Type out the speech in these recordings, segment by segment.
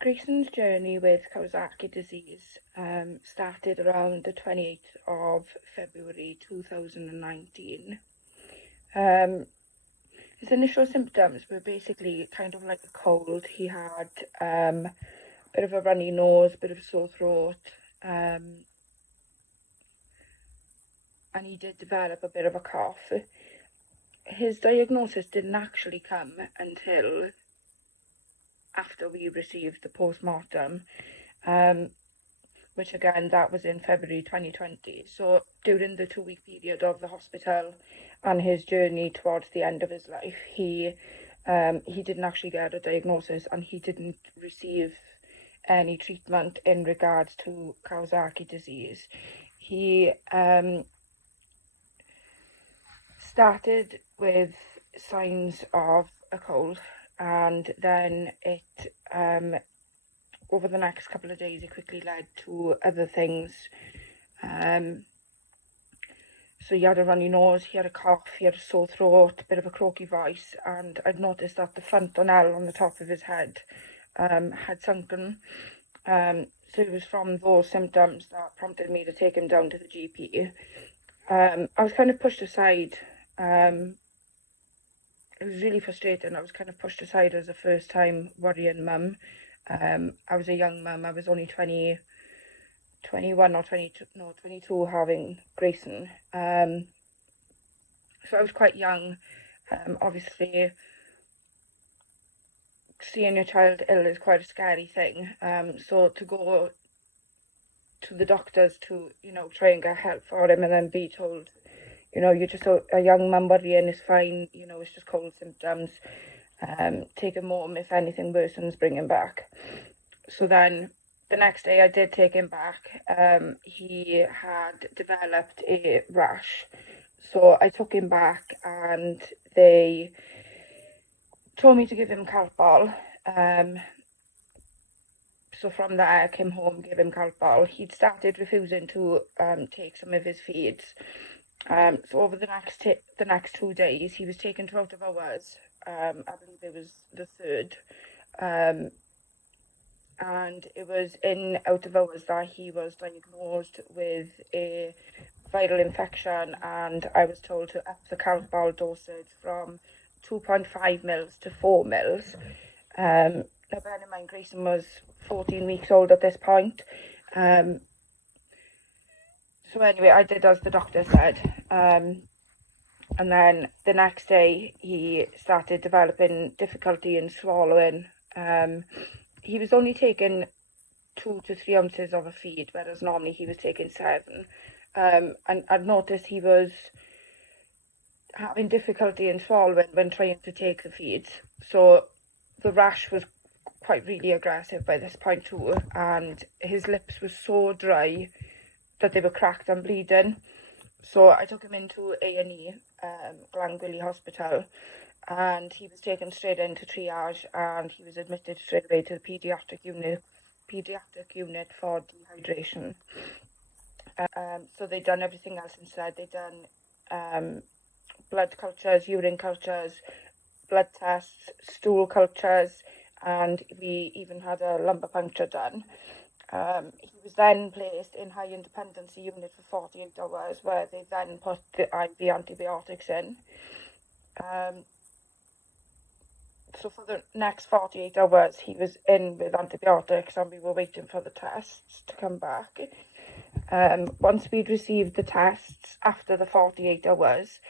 Grayson's journey with Kawasaki disease started around the 28th of February 2019. His initial symptoms were basically kind of like a cold. He had a bit of a runny nose, a bit of a sore throat, and he did develop a bit of a cough. His diagnosis didn't actually come until after we received the post-mortem, which again, that was in February 2020. So during the 2-week period of the hospital and his journey towards the end of his life, he didn't actually get a diagnosis, and he didn't receive any treatment in regards to Kawasaki disease. He started with signs of a cold, and then it over the next couple of days it quickly led to other things. So he had a runny nose, he had a cough, he had a sore throat, a bit of a croaky voice, and I'd noticed that the fontanelle on the top of his head had sunken. So it was from those symptoms that prompted me to take him down to the GP. I was kind of pushed aside. It was really frustrating. I was kind of pushed aside as a first-time worrying mum. I was a young mum. I was only 21 or 22 having Grayson. So I was quite young. Obviously, seeing your child ill is quite a scary thing. So to go to the doctors to, try and get help for him, and then be told, you're just a young mum worrying, it's fine, it's just cold symptoms. Take him home. If anything worsens, bring him back. So then the next day I did take him back. He had developed a rash. So I took him back, and they told me to give him Calpol. So from there I came home, gave him Calpol. He'd started refusing to take some of his feeds. So over the next 2 days, he was taken to out of hours. I believe it was the 3rd. And it was in out of hours that he was diagnosed with a viral infection, and I was told to up the Calpol dosage from 2.5 mils to 4 mils. Now, bear in mind, Grayson was 14 weeks old at this point. So anyway, I did as the doctor said. And then the next day, he started developing difficulty in swallowing. He was only taking 2 to 3 ounces of a feed, whereas normally he was taking 7. And I'd noticed he was having difficulty in swallowing when trying to take the feeds. So the rash was quite really aggressive by this point too, and his lips were so dry that they were cracked and bleeding. So I took him into A&E, Glangwili Hospital, and he was taken straight into triage, and he was admitted straight away to the pediatric unit for dehydration. So they'd done everything else instead. They'd done blood cultures, urine cultures, blood tests, stool cultures, and we even had a lumbar puncture done. He was then placed in high independency unit for 48 hours, where they then put the IV antibiotics in. So for the next 48 hours, he was in with antibiotics, and we were waiting for the tests to come back. Once we'd received the tests after the 48 hours,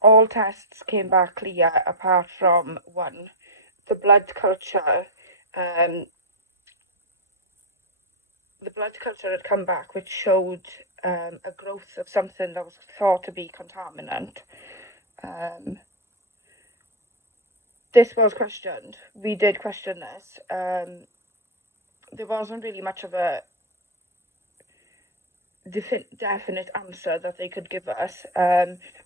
all tests came back clear apart from one. The blood culture had come back, which showed a growth of something that was thought to be contaminant. This was questioned. We did question this. There wasn't really much of a definite answer that they could give us.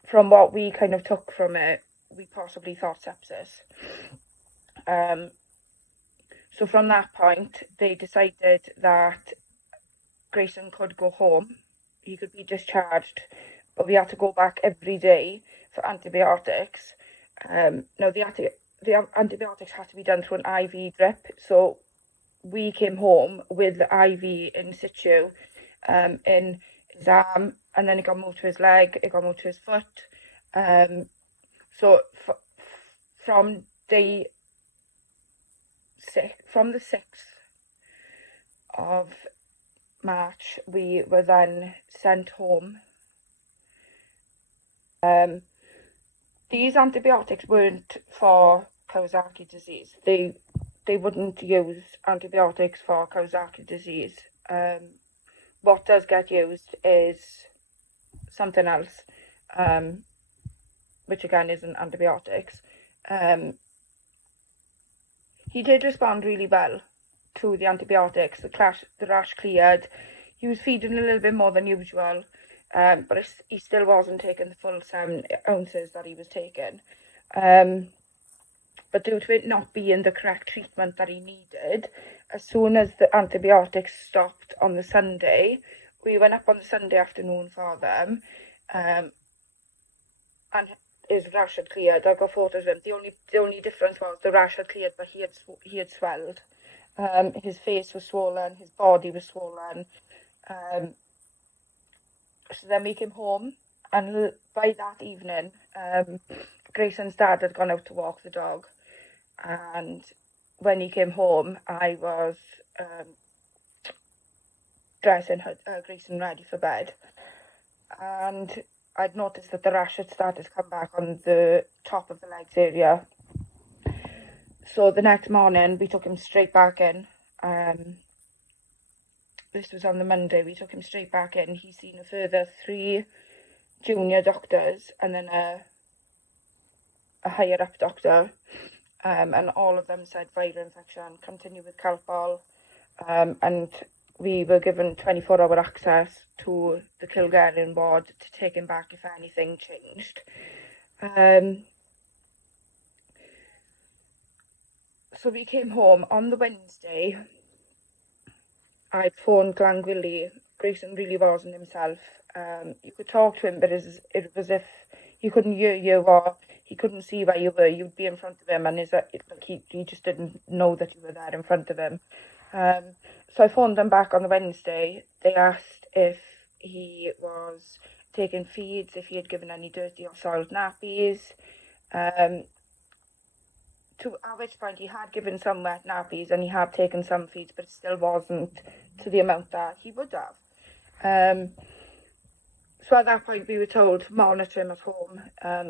From what we kind of took from it, we possibly thought sepsis. So from that point, they decided that Grayson could go home. He could be discharged, but we had to go back every day for antibiotics. Now, the the antibiotics had to be done through an IV drip. So we came home with the IV in situ in his arm, and then it got moved to his leg, it got moved to his foot. So from the 6th of March, we were then sent home. These antibiotics weren't for Kawasaki disease. They wouldn't use antibiotics for Kawasaki disease. What does get used is something else, which again isn't antibiotics. He did respond really well to the antibiotics. The rash cleared. He was feeding a little bit more than usual, but he still wasn't taking the full 7 ounces that he was taking. But due to it not being the correct treatment that he needed, as soon as the antibiotics stopped on the Sunday, we went up on the Sunday afternoon for them, and his rash had cleared. I got photos of him. The only difference was the rash had cleared, but he had swelled. His face was swollen, his body was swollen. So then we came home, and by that evening, Grayson's dad had gone out to walk the dog, and when he came home, I was dressing Grayson ready for bed, and I'd noticed that the rash had started to come back on the top of the legs area. So the next morning, we took him straight back in. This was on the Monday. We took him straight back in. He's seen a further 3 junior doctors and then a higher up doctor. And all of them said viral infection, continue with Calpol. And we were given 24-hour access to the Kilgarrion ward to take him back if anything changed. So we came home on the Wednesday. I phoned Glangwili. Grayson really wasn't himself. You could talk to him, but it was as if he couldn't hear you or he couldn't see where you were. You'd be in front of him, and he just didn't know that you were there in front of him. So I phoned them back on the Wednesday. They asked if he was taking feeds, if he had given any dirty or soiled nappies. At which point he had given some wet nappies and he had taken some feeds, but it still wasn't to the amount that he would have. So at that point we were told to monitor him at home,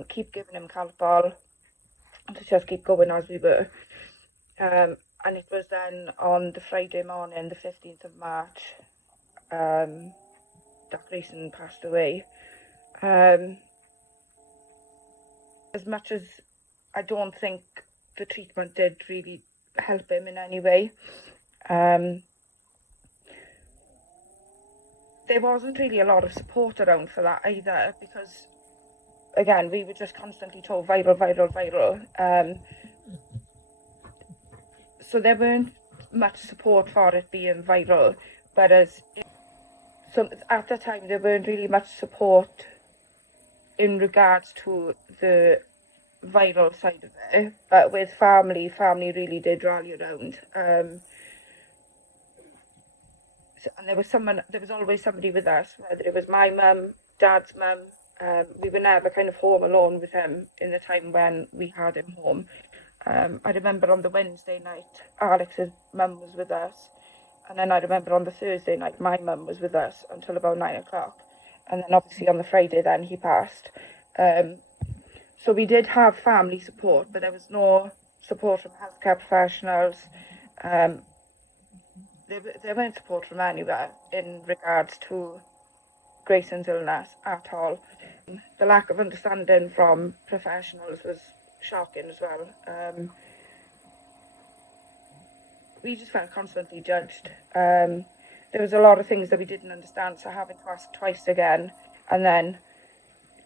keep giving him Calpol, and to just keep going as we were. And it was then on the Friday morning, the 15th of March, that Grayson passed away. As much as I don't think the treatment did really help him in any way, there wasn't really a lot of support around for that either, because again, we were just constantly told viral. So there weren't much support for it being viral, whereas at the time there weren't really much support in regards to the viral side of it. But with family really did rally around. And there was always somebody with us, whether it was my mum, dad's mum. We were never kind of home alone with him in the time when we had him home. I remember on the Wednesday night, Alex's mum was with us. And then I remember on the Thursday night, my mum was with us until about 9 o'clock. And then obviously on the Friday then he passed. So we did have family support, but there was no support from healthcare professionals. There weren't support from anywhere in regards to Grayson's illness at all. The lack of understanding from professionals was shocking as well. We just felt constantly judged. There was a lot of things that we didn't understand, so having to ask twice again, and then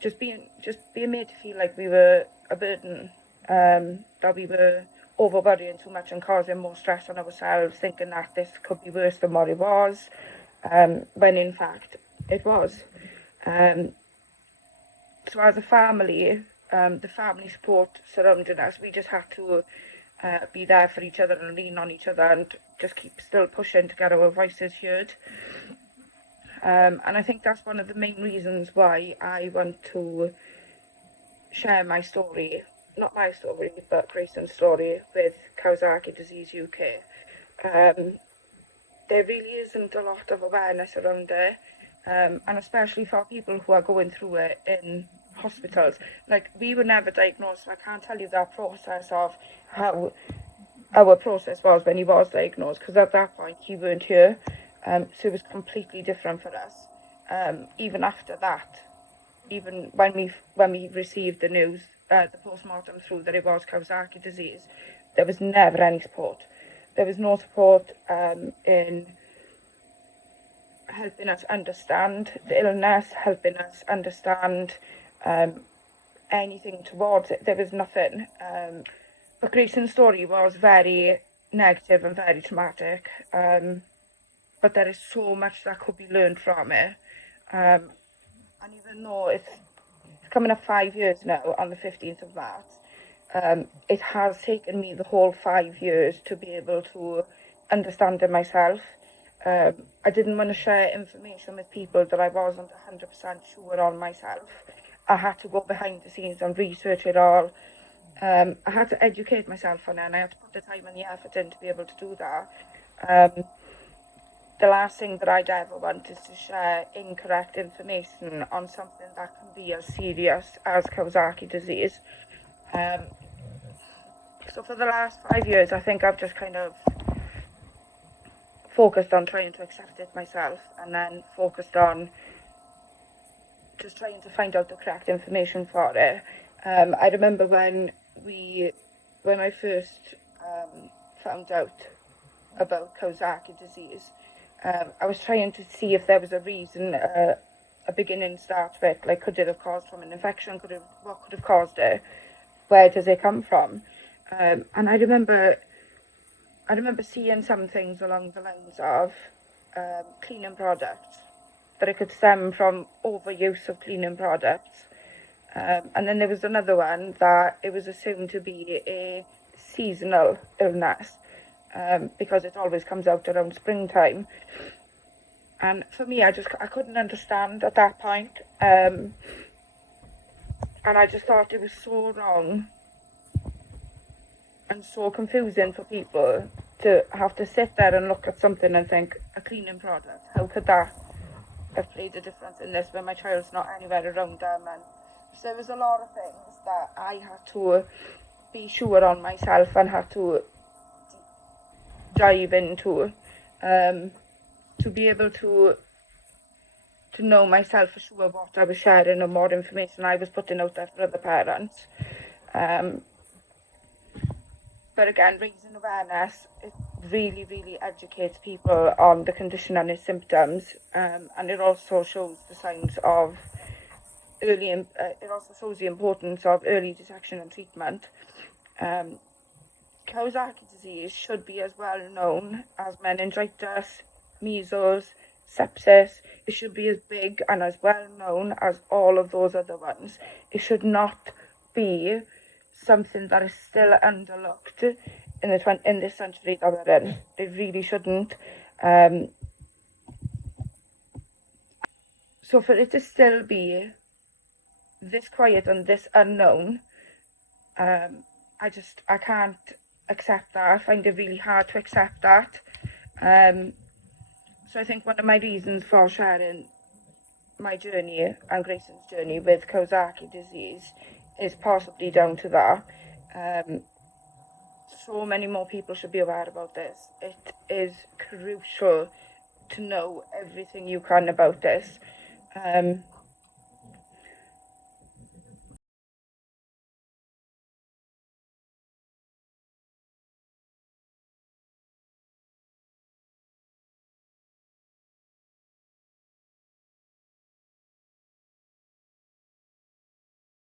just being made to feel like we were a burden, that we were over worrying too much and causing more stress on ourselves, thinking that this could be worse than what it was, when in fact it was. So as a family, the family support surrounding us. We just had to be there for each other and lean on each other and just keep still pushing to get our voices heard. And I think that's one of the main reasons why I want to share my story, not my story, but Grayson's story with Kawasaki Disease UK. There really isn't a lot of awareness around it, and especially for people who are going through it in hospitals. Like, we were never diagnosed, so I can't tell you that process of how our process was when he was diagnosed, because at that point he weren't here, so it was completely different for us. Even after that, even when we received the news, the post-mortem through that it was Kawasaki disease, there was never any support. There was no support in helping us understand the illness, helping us understand anything towards it. There was nothing. But Grayson's story was very negative and very traumatic. But there is so much that could be learned from it. And even though it's coming up 5 years now on the 15th of March, it has taken me the whole 5 years to be able to understand it myself. I didn't want to share information with people that I wasn't 100% sure on myself. I had to go behind the scenes and research it all. I had to educate myself on it, and I had to put the time and the effort in to be able to do that. The last thing that I'd ever want is to share incorrect information on something that can be as serious as Kawasaki disease. So for the last 5 years, I think I've just kind of focused on trying to accept it myself, and then focused on just trying to find out the correct information for it. I remember when I first found out about Kawasaki disease, I was trying to see if there was a reason, a beginning start to it. Like, could it have caused from an infection? What could have caused it? Where does it come from? And I remember seeing some things along the lines of cleaning products, that it could stem from overuse of cleaning products. And then there was another one that it was assumed to be a seasonal illness, because it always comes out around springtime. And for me, I couldn't understand at that point. And I just thought it was so wrong and so confusing for people to have to sit there and look at something and think, a cleaning product, how could that have played a difference in this when my child's not anywhere around them? And so there was a lot of things that I had to be sure on myself and had to dive into, to be able to know myself for sure what I was sharing and what information I was putting out there for other parents. But again, raising awareness, it really, really educates people on the condition and its symptoms, and it also shows the signs of it also shows the importance of early detection and treatment. Kawasaki disease should be as well known as meningitis, measles, sepsis. It should be as big and as well known as all of those other ones. It should not be something that is still underlooked in this century that we're in. It really shouldn't. So for it to still be this quiet and this unknown, I can't accept that. I find it really hard to accept that. So I think one of my reasons for sharing my journey and Grayson's journey with Kawasaki disease is possibly down to that. So many more people should be aware about this. It is crucial to know everything you can about this.